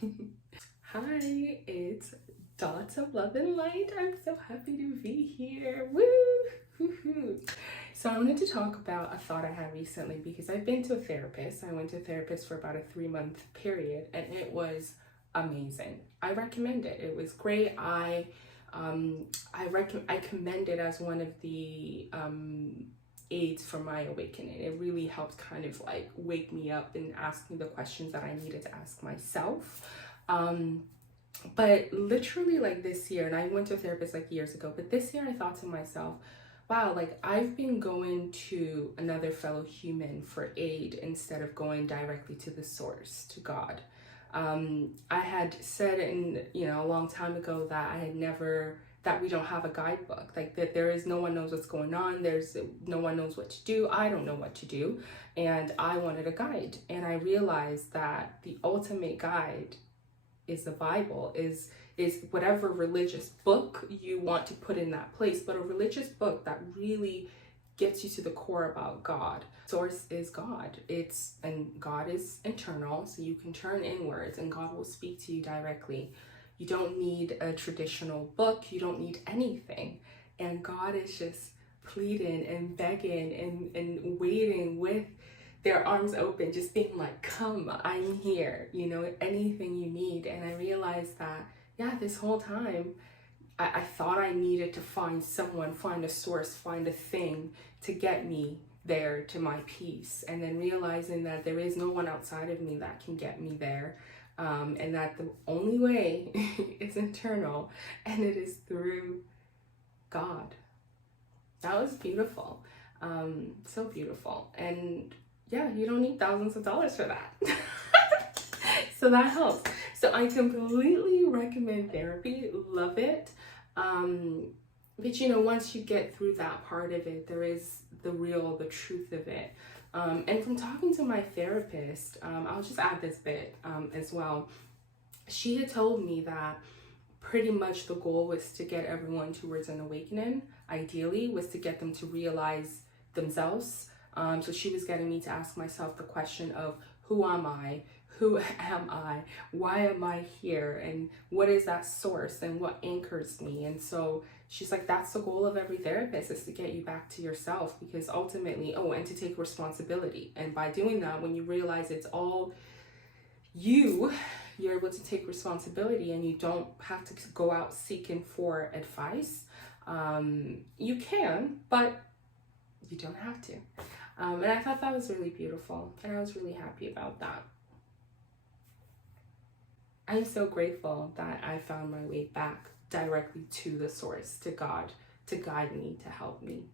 Hi, it's Dots of Love and Light. I'm so happy to be here. Woo! So I wanted to talk about a thought I had recently because I've been to a therapist. I went to a therapist for about a 3-month period and it was amazing. I recommend it. It was great. I commend it as one of the aids for my awakening. It really helped kind of like wake me up and ask me the questions that I needed to ask myself. But literally like this year, and I went to a therapist like years ago, but this year I thought to myself, wow, like I've been going to another fellow human for aid instead of going directly to the source, to God. I had said a long time ago that that we don't have a guidebook, like that there is no one knows what's going on. There's no one knows what to do. I don't know what to do. And I wanted a guide. And I realized that the ultimate guide is the Bible, is whatever religious book you want to put in that place, but a religious book that really gets you to the core about God. Source is God. And God is internal, so you can turn inwards and God will speak to you directly. You don't need a traditional book, you don't need anything. And God is just pleading and begging and waiting with their arms open, just being like, come, I'm here, anything you need. And I realized that, yeah, this whole time, I thought I needed to find someone, find a source, find a thing to get me there to my peace. And then realizing that there is no one outside of me that can get me there. And that the only way is internal, and it is through God. That was beautiful. So beautiful. And yeah, you don't need thousands of dollars for that. So that helps. So I completely recommend therapy, love it. But once you get through that part of it, there is the truth of it. And from talking to my therapist, I'll just add this bit as well. She had told me that pretty much the goal was to get everyone towards an awakening. Ideally, was to get them to realize themselves. So she was getting me to ask myself the question of, who am I? Who am I? Why am I here? And what is that source and what anchors me? And so she's like, that's the goal of every therapist, is to get you back to yourself, because ultimately, and to take responsibility. And by doing that, when you realize it's all you're able to take responsibility and you don't have to go out seeking for advice. You can, but you don't have to. And I thought that was really beautiful, and I was really happy about that. I'm so grateful that I found my way back directly to the source, to God, to guide me, to help me.